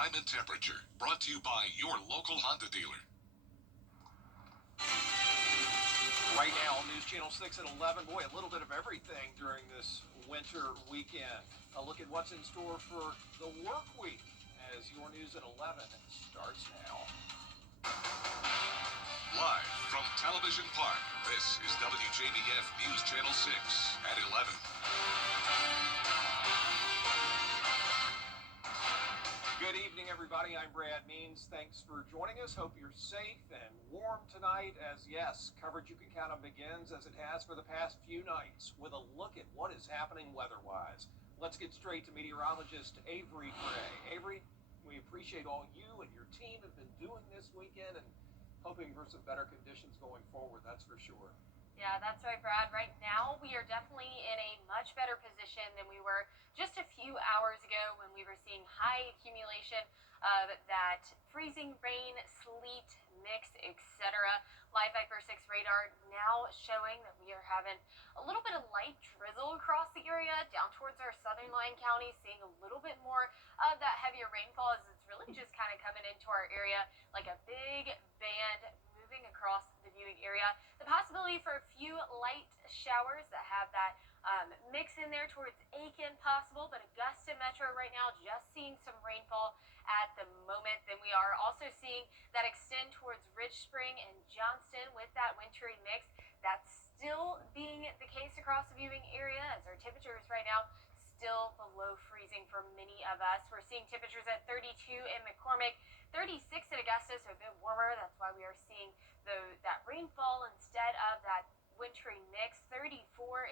time and temperature. Brought to you by your local Honda dealer. Right now, News Channel 6 at 11. Boy, a little bit of everything during this winter weekend. A look at what's in store for the work week as your News at 11 starts now. Live from Television Park, this is WJBF News Channel 6 at 11. Good evening, everybody. I'm Brad Means. Thanks for joining us. Hope you're safe and warm tonight as, yes, coverage you can count on begins as it has for the past few nights with a look at what is happening weather-wise. Let's get straight to meteorologist Avery Gray. Avery, we appreciate all you and your team have been doing this weekend and hoping for some better conditions going forward, that's for sure. Yeah, that's right, Brad. Right now, we are definitely in a much better position than we were just a few hours ago when we were seeing high accumulation of that freezing rain, sleet, mix, etc. Live Viper 6 radar now showing that we are having a little bit of light drizzle across the area down towards our southern line counties, seeing a little bit more of that heavier rainfall as it's really just kind of coming into our area like a big band moving across the viewing area. The possibility for a few light showers that have that mix in there towards Aiken possible, but Augusta Metro right now just seeing some rainfall at the moment. Then we are also seeing that extend towards Ridge Spring and Johnston with that wintry mix. That's still being the case across the viewing area as our temperatures right now still below freezing for many of us. We're seeing temperatures at 32 in McCormick, 36 in Augusta, so a bit warmer. That's why we are seeing that rainfall instead of that wintry mix. 34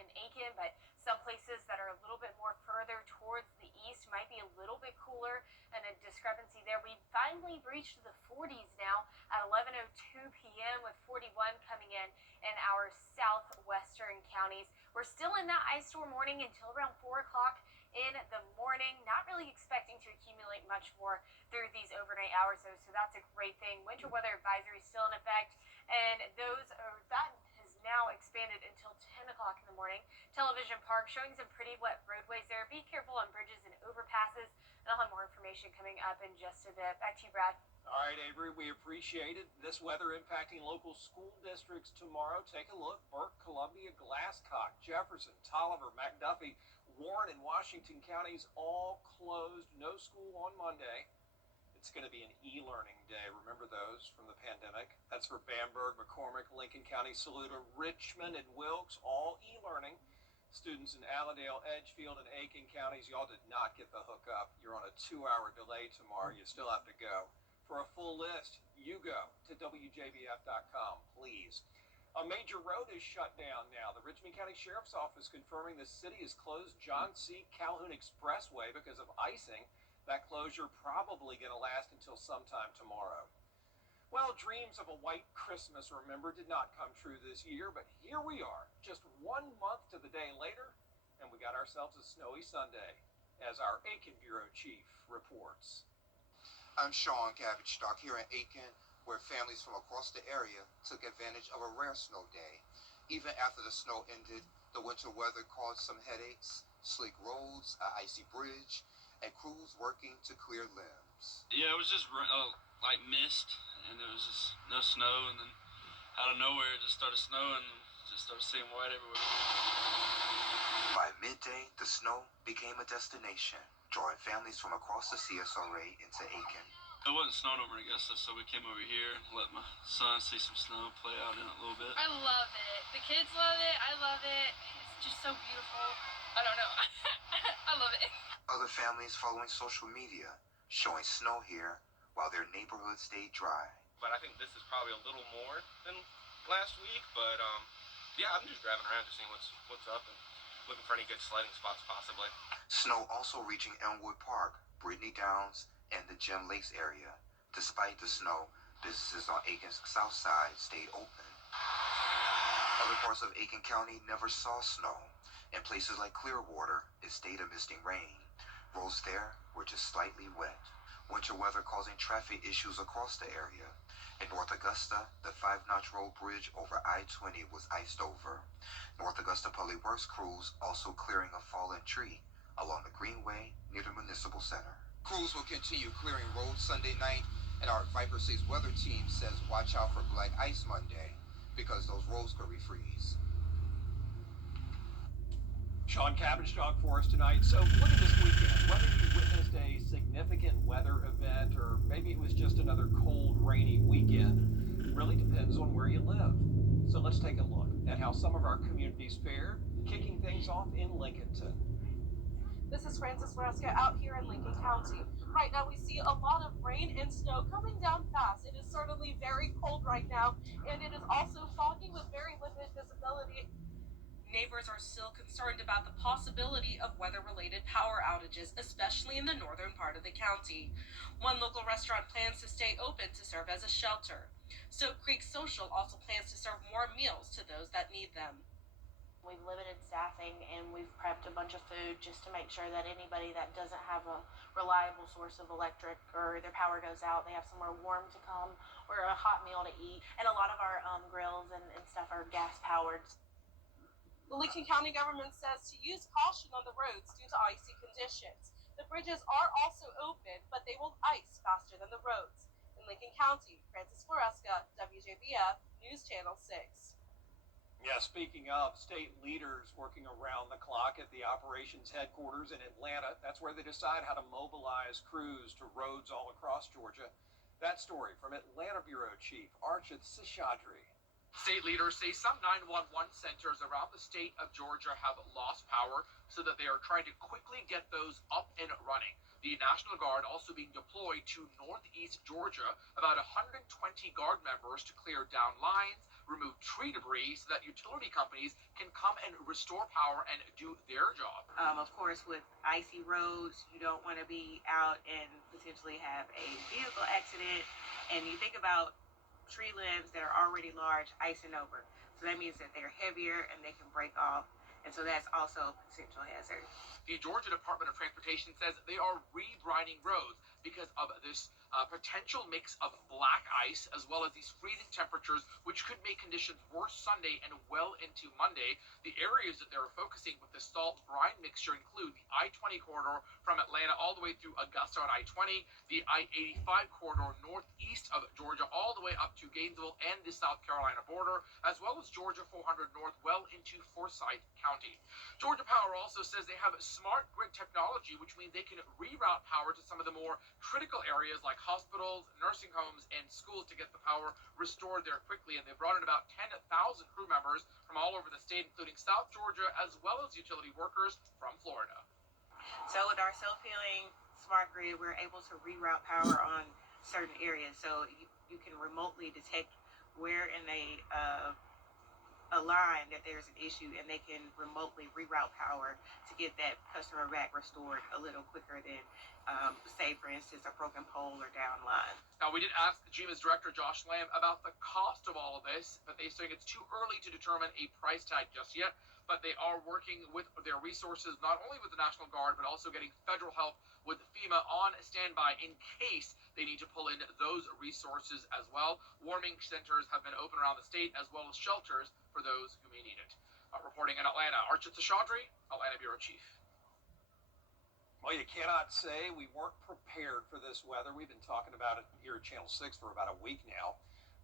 in Aiken, but some places that are a little bit more further towards the east might be a little bit cooler, and a discrepancy there. We finally reached the 40s now at 11:02 p.m. with 41 coming in our southwestern counties. We're still in that ice storm warning until around 4 o'clock in the morning. Not really expecting to accumulate much more through these overnight hours, though, so that's a great thing. Winter weather advisory still in effect, and that has now expanded until 10 o'clock in the morning. Television Park showing some pretty wet roadways there. Be careful on bridges and overpasses, and I'll have more information coming up in just a bit. Back to you, Brad. All right, Avery, we appreciate it. This weather impacting local school districts tomorrow. Take a look. Burke, Columbia, Glasscock, Jefferson, Tolliver, McDuffie, Warren, and Washington counties all closed. No school on Monday. It's going to be an e-learning day. Remember those from the pandemic? That's for Bamberg, McCormick, Lincoln County, Saluda, Richmond, and Wilkes, all e-learning. Students in Allendale, Edgefield, and Aiken counties, y'all did not get the hookup. You're on a 2-hour delay tomorrow. You still have to go. For a full list, you go to WJBF.com, please. A major road is shut down now. The Richmond County Sheriff's Office confirming the city has closed John C. Calhoun Expressway because of icing. That closure probably going to last until sometime tomorrow. Well, dreams of a white Christmas, remember, did not come true this year, but here we are, just 1 month to the day later, and we got ourselves a snowy Sunday, as our Aiken Bureau Chief reports. I'm Sean Cabbage-Stock here in Aiken, where families from across the area took advantage of a rare snow day. Even after the snow ended, the winter weather caused some headaches, slick roads, an icy bridge, and crews working to clear limbs. Yeah, it was just like mist, and there was just no snow, and then out of nowhere it just started snowing, and just started seeing white everywhere. By midday, the snow became a destination, drawing families from across the CSRA into Aiken. It wasn't snowing over in Augusta, so we came over here and let my son see some snow, play out in it a little bit. I love it. The kids love it. I love it. It's just so beautiful. I don't know. I love it. Other families following social media showing snow here while their neighborhoods stayed dry. But I think this is probably a little more than last week. But yeah, I'm just driving around to see what's up and looking for any good sledding spots possibly. Snow also reaching Elmwood Park, Brittany Downs, and the Gem Lakes area. Despite the snow, businesses on Aiken's south side stayed open. Other parts of Aiken County never saw snow. In places like Clearwater, it stayed a misting rain. Roads there were just slightly wet. Winter weather causing traffic issues across the area. In North Augusta, the 5-notch road bridge over I-20 was iced over. North Augusta Public Works crews also clearing a fallen tree along the Greenway near the Municipal Center. Crews will continue clearing roads Sunday night, and our Viper 6 weather team says watch out for black ice Monday because those roads could refreeze. Sean Cabbage Dog for us tonight. So look at this weekend. Whether you witnessed a significant weather event or maybe it was just another cold, rainy weekend, it really depends on where you live. So let's take a look at how some of our communities fared, kicking things off in Lincolnton. This is Francis Maresca out here in Lincoln County. Right now we see a lot of rain and snow coming down fast. It is certainly very cold right now, and it is also foggy with very limited visibility. Neighbors are still concerned about the possibility of weather-related power outages, especially in the northern part of the county. One local restaurant plans to stay open to serve as a shelter. Soap Creek Social also plans to serve more meals to those that need them. We've limited staffing and we've prepped a bunch of food just to make sure that anybody that doesn't have a reliable source of electric or their power goes out, they have somewhere warm to come or a hot meal to eat. And a lot of our grills and stuff are gas powered. The Lincoln County government says to use caution on the roads due to icy conditions. The bridges are also open, but they will ice faster than the roads. In Lincoln County, Francis Floresca, WJBF, News Channel 6. Yeah, speaking of state leaders working around the clock at the operations headquarters in Atlanta, that's where they decide how to mobilize crews to roads all across Georgia. That story from Atlanta Bureau Chief Archit Seshadri. State leaders say some 911 centers around the state of Georgia have lost power, so that they are trying to quickly get those up and running. The National Guard also being deployed to northeast Georgia, about 120 Guard members to clear down lines, remove tree debris so that utility companies can come and restore power and do their job. Of course, with icy roads, you don't want to be out and potentially have a vehicle accident. And you think about tree limbs that are already large icing over. So that means that they're heavier and they can break off. And so that's also a potential hazard. The Georgia Department of Transportation says they are rebrining roads because of this potential mix of black ice as well as these freezing temperatures, which could make conditions worse Sunday and well into Monday. The areas that they're focusing with the salt brine mixture include the I-20 corridor from Atlanta all the way through Augusta on I-20, the I-85 corridor northeast of Georgia all the way up to Gainesville and the South Carolina border, as well as Georgia 400 north well into Forsyth County. Georgia Power also says they have smart grid technology, which means they can reroute power to some of the more critical areas like hospitals, nursing homes, and schools to get the power restored there quickly. And they've brought in about 10,000 crew members from all over the state, including South Georgia, as well as utility workers from Florida. So with our self-healing smart grid, we're able to reroute power on certain areas. So you can remotely detect where in a line that there's an issue, and they can remotely reroute power to get that customer back restored a little quicker than, say, for instance, a broken pole or down line. Now, we did ask GMA's director, Josh Lamb, about the cost of all of this, but they're saying it's too early to determine a price tag just yet, but they are working with their resources, not only with the National Guard, but also getting federal help with FEMA on standby in case they need to pull in those resources as well. Warming centers have been open around the state, as well as shelters for those who may need it. Reporting in Atlanta, Archit Seshadri, Atlanta Bureau Chief. Well, you cannot say we weren't prepared for this weather. We've been talking about it here at Channel 6 for about a week now.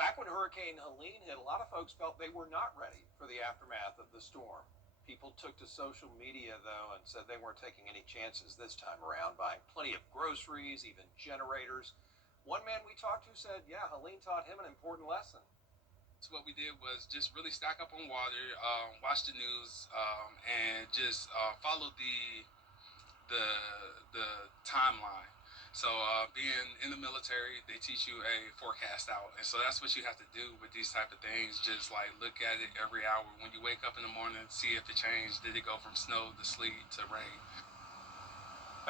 Back when Hurricane Helene hit, a lot of folks felt they were not ready for the aftermath of the storm. People took to social media, though, and said they weren't taking any chances this time around, buying plenty of groceries, even generators. One man we talked to said, yeah, Helene taught him an important lesson. So what we did was just really stock up on water, watch the news, and just follow the timeline. So being in the military, they teach you a forecast out. And so that's what you have to do with these type of things. Just like look at it every hour. When you wake up in the morning, see if it changed. Did it go from snow to sleet to rain?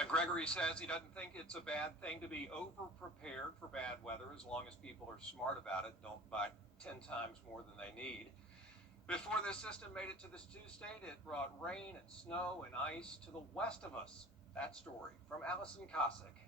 Gregory says he doesn't think it's a bad thing to be over-prepared for bad weather as long as people are smart about it, don't buy 10 times more than they need. Before this system made it to this two-state, it brought rain and snow and ice to the west of us. That story from Allison Cossack.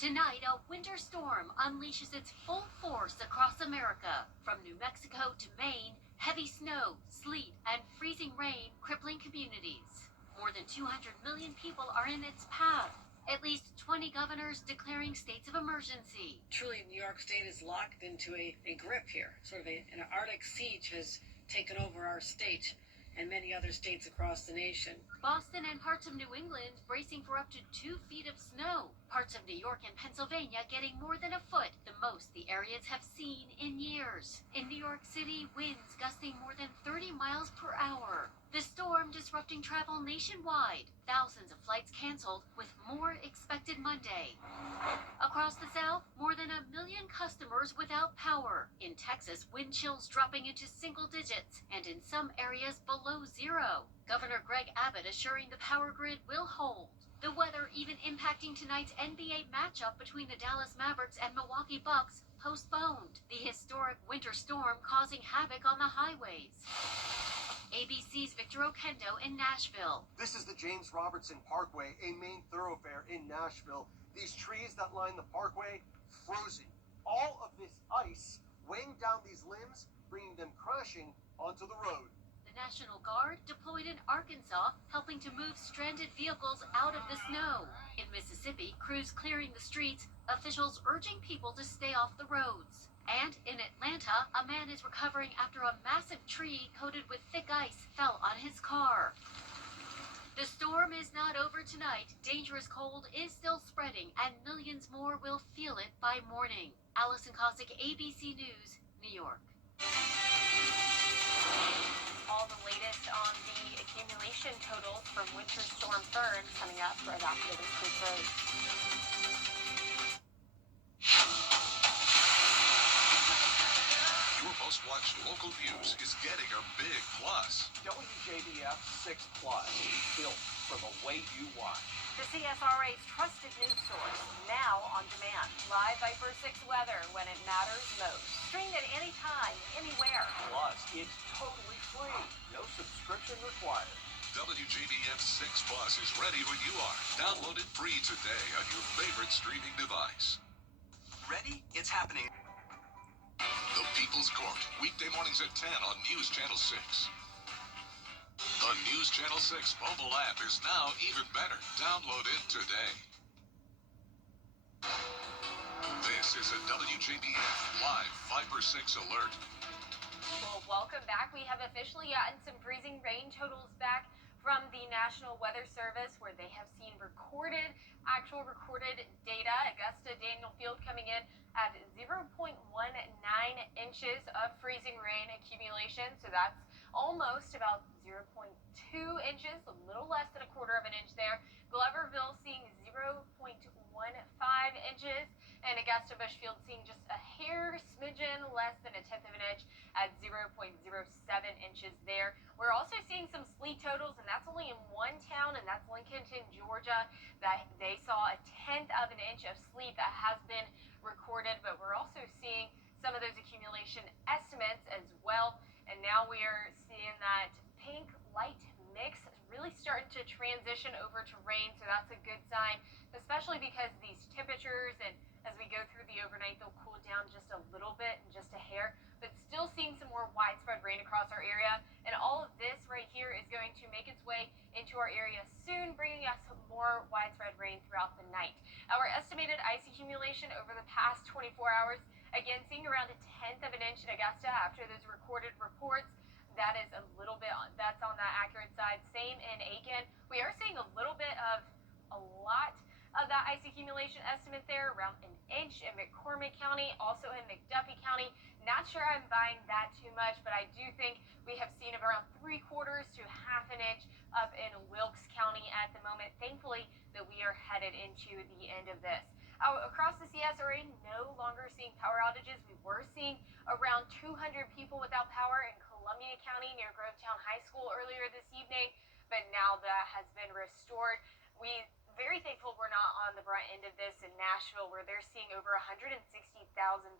Tonight, a winter storm unleashes its full force across America. From New Mexico to Maine, heavy snow, sleet, and freezing rain crippling communities. More than 200 million people are in its path. At least 20 governors declaring states of emergency. Truly, New York State is locked into a grip here. Sort of an Arctic siege has taken over our state and many other states across the nation. Boston and parts of New England bracing for up to 2 feet of snow. Parts of New York and Pennsylvania getting more than a foot, the most the areas have seen in years. In New York City, winds gusting more than 30 miles per hour. The storm disrupting travel nationwide. Thousands of flights canceled, with more expected Monday. Across the South, more than 1 million customers without power. In Texas, wind chills dropping into single digits, and in some areas below zero. Governor Greg Abbott assuring the power grid will hold. The weather even impacting tonight's NBA matchup between the Dallas Mavericks and Milwaukee Bucks postponed. The historic winter storm causing havoc on the highways. ABC's Victor Oquendo in Nashville. This is the James Robertson Parkway, a main thoroughfare in Nashville. These trees that line the parkway, frozen. All of this ice weighing down these limbs, bringing them crashing onto the road. The National Guard deployed in Arkansas, helping to move stranded vehicles out of the snow. In Mississippi, crews clearing the streets, officials urging people to stay off the roads. And in Atlanta, a man is recovering after a massive tree coated with thick ice fell on his car. The storm is not over tonight. Dangerous cold is still spreading, and millions more will feel it by morning. Allison Cossack, ABC News, New York. All the latest on the accumulation totals from Winter Storm Fern coming up right after this quick break. Your most watched local news is getting a big plus. WJBF 6 Plus, built for the way you watch. The CSRA's trusted news source, now on demand. Live Viper 6 weather when it matters most. Streamed at any time, anywhere. Plus, it's totally free. No subscription required. WJBF 6 Plus is ready when you are. Download it free today on your favorite streaming device. Ready? It's happening. The People's Court, weekday mornings at 10 on News Channel 6. The News Channel 6 mobile app is now even better. Download it today. This is a WJBF Live Viper 6 alert. Well, welcome back. We have officially gotten some freezing rain totals back from the National Weather Service, where they have seen actual recorded data. Augusta, Daniel Field coming in at 0.19 inches of freezing rain accumulation. So that's almost about 0.2 inches, a little less than a quarter of an inch there. Gloverville seeing 0.15 inches, and Augusta Bushfield seeing just a hair smidgen less than a tenth of an inch at 0.07 inches there. We're also seeing some sleet totals, and that's only in one town, and that's Lincolnton, Georgia, that they saw a tenth of an inch of sleet that has been recorded, but we're also seeing some of those accumulation estimates as well. And now we are seeing that pink light mix really starting to transition over to rain, so that's a good sign, especially because these temperatures, and as we go through the overnight, they'll cool down just a little bit and just a hair, but still seeing some more widespread rain across our area. And all of this right here is going to make its way into our area soon, bringing us more widespread rain throughout the night. Our estimated ice accumulation over the past 24 hours, again, seeing around a tenth of an inch in Augusta after those recorded reports. That is a little bit, that's on that accurate side. Same in Aiken. We are seeing a little bit of a lot of that ice accumulation estimate there, around an inch in McCormick County, also in McDuffie County. Not sure I'm buying that too much, but I do think we have seen around 3/4 to half an inch up in Wilkes County at the moment. Thankfully that we are headed into the end of this. Across the CSRA, no longer seeing power outages. We were seeing around 200 people without power in Columbia County near Grovetown High School earlier this evening, but now that has been restored. We very thankful we're not on the brunt end of this in Nashville, where they're seeing over 160,000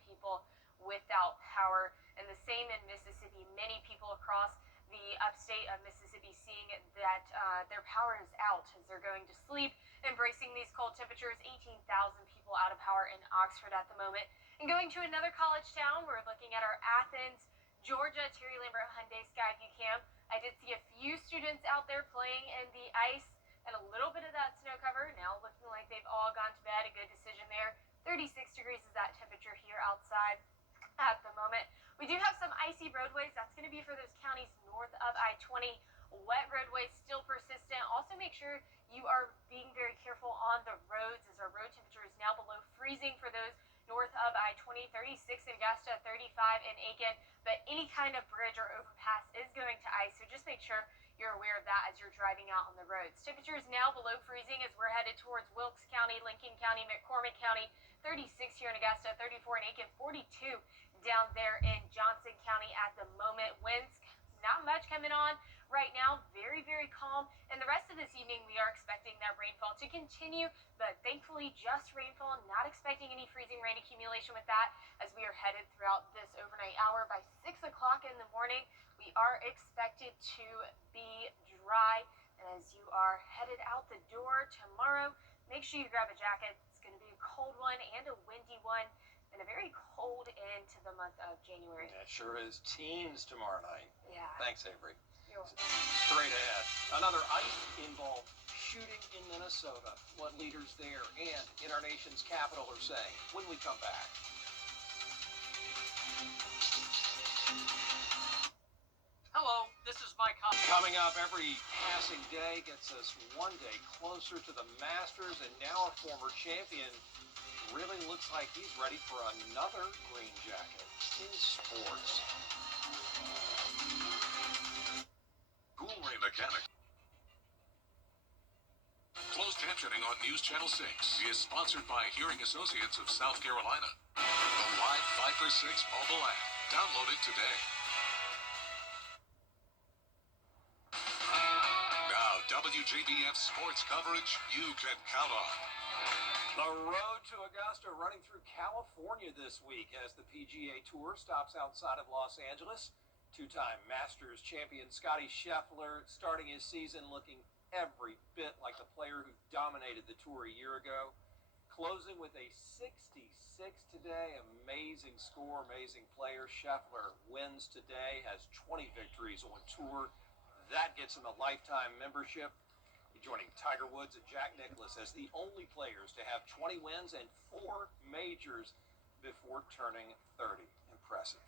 people without power, and the same in Mississippi. Many people across the upstate of Mississippi seeing that their power is out as they're going to sleep, embracing these cold temperatures. 18,000 people out of power in Oxford at the moment. And going to another college town, we're looking at our Athens, Georgia, Terry Lambert Hyundai Skyview Camp. I did see a few students out there playing in the ice and a little bit of that snow cover. Now looking like they've all gone to bed. A good decision there. 36 degrees is that temperature here outside at the moment. We do have some icy roadways. That's going to be for those counties north of I-20. Wet roadways still persistent. Also make sure you are being very careful on the roads as our road temperature is now below freezing for those north of I-20, 36 in Augusta, 35 in Aiken, but any kind of bridge or overpass is going to ice, so just make sure you're aware of that as you're driving out on the roads. Temperatures now below freezing as we're headed towards Wilkes County, Lincoln County, McCormick County, 36 here in Augusta, 34 in Aiken, 42 down there in Johnson County at the moment. Winds, not much coming on right now, very, very calm. And the rest of this evening, we are expecting that rainfall to continue, but thankfully just rainfall, not expecting any freezing rain accumulation with that as we are headed throughout this overnight hour. By 6 o'clock in the morning, we are expected to be dry. And as you are headed out the door tomorrow, make sure you grab a jacket. It's going to be a cold one and a windy one, and a very cold end to the month of January. That sure is. Teens tomorrow night. Yeah. Thanks, Avery. You're welcome. Straight ahead, another ICE-involved shooting in Minnesota. What leaders there and in our nation's capital are saying when we come back. Hello, this is Mike. Coming up, every passing day gets us one day closer to the Masters, and now a former champion really looks like he's ready for another green jacket in sports. Coolray Mechanic. Closed captioning on News Channel 6 is sponsored by Hearing Associates of South Carolina. The Live 5 for 6 mobile app. Download it today. Now, WJBF sports coverage you can count on. The road to Augusta running through California this week as the PGA Tour stops outside of Los Angeles. Two-time Masters champion Scottie Scheffler starting his season looking every bit like the player who dominated the tour a year ago. Closing with a 66 today. Amazing score, amazing player. Scheffler wins today, has 20 victories on tour. That gets him a lifetime membership. Joining Tiger Woods and Jack Nicklaus as the only players to have 20 wins and 4 majors before turning 30. Impressive.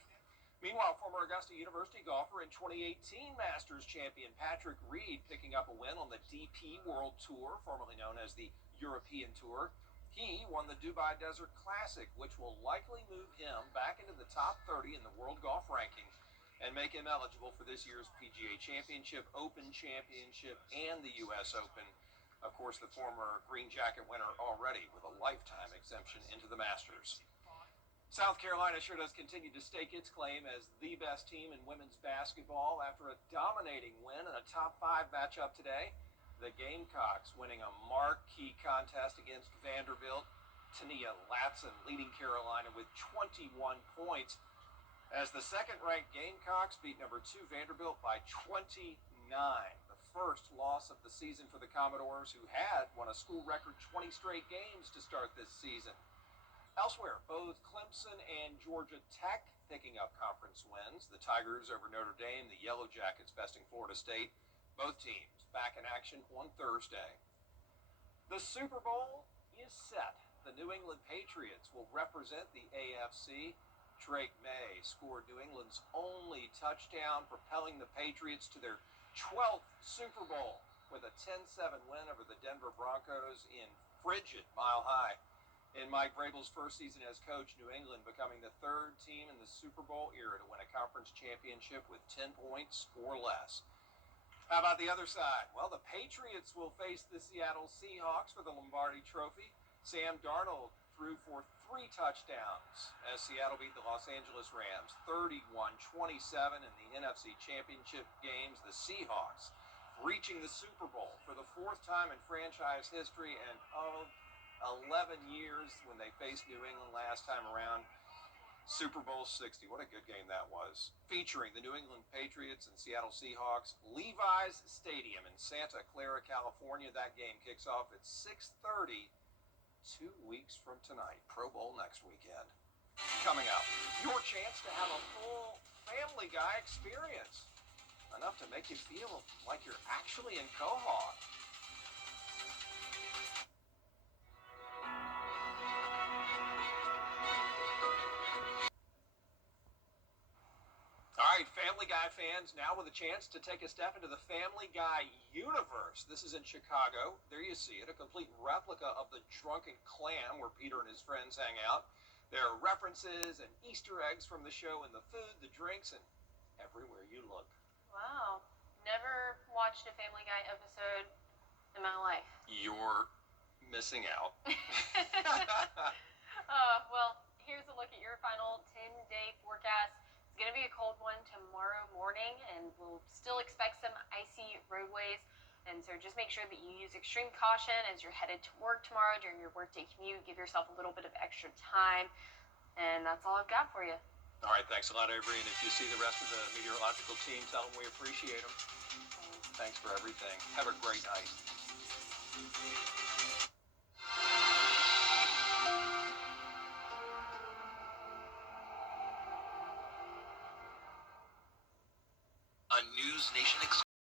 Meanwhile, former Augusta University golfer and 2018 Masters champion Patrick Reed picking up a win on the DP World Tour, formerly known as the European Tour. He won the Dubai Desert Classic, which will likely move him back into the top 30 in the world golf rankings and make him eligible for this year's PGA Championship, Open Championship, and the U.S. Open. Of course, the former Green Jacket winner already with a lifetime exemption into the Masters. South Carolina sure does continue to stake its claim as the best team in women's basketball after a dominating win in a top 5 matchup today. The Gamecocks winning a marquee contest against Vanderbilt. Tania Latson leading Carolina with 21 points. As the second-ranked Gamecocks beat number 2 Vanderbilt by 29, the first loss of the season for the Commodores, who had won a school record 20 straight games to start this season. Elsewhere, both Clemson and Georgia Tech picking up conference wins. The Tigers over Notre Dame, the Yellow Jackets besting Florida State. Both teams back in action on Thursday. The Super Bowl is set. The New England Patriots will represent the AFC. Drake May scored New England's only touchdown, propelling the Patriots to their 12th Super Bowl with a 10-7 win over the Denver Broncos in frigid Mile High. In Mike Vrabel's first season as coach, New England becoming the 3rd team in the Super Bowl era to win a conference championship with 10 points or less. How about the other side? Well, the Patriots will face the Seattle Seahawks for the Lombardi Trophy. Sam Darnold threw for 3 touchdowns as Seattle beat the Los Angeles Rams 31-27 in the NFC Championship games. The Seahawks reaching the Super Bowl for the 4th time in franchise history, and 11 years when they faced New England last time around. Super Bowl 60, what a good game that was. Featuring the New England Patriots and Seattle Seahawks. Levi's Stadium in Santa Clara, California. That game kicks off at 6:30. 2 weeks from tonight. Pro Bowl next weekend. Coming up, your chance to have a full Family Guy experience. Enough to make you feel like you're actually in Quahog. Family Guy fans now with a chance to take a step into the Family Guy universe. This is in Chicago. There you see it, a complete replica of the Drunken Clam where Peter and his friends hang out. There are references and Easter eggs from the show in the food, the drinks, and everywhere you look. Wow. Never watched a Family Guy episode in my life. You're missing out. Well, here's a look at your final 10-day forecast. It's going to be a cold one tomorrow morning, and we'll still expect some icy roadways. And so just make sure that you use extreme caution as you're headed to work tomorrow during your workday commute. Give yourself a little bit of extra time. And that's all I've got for you. All right, thanks a lot, Avery. And if you see the rest of the meteorological team, tell them we appreciate them. Thanks for everything. Have a great night. A News Nation exclusive.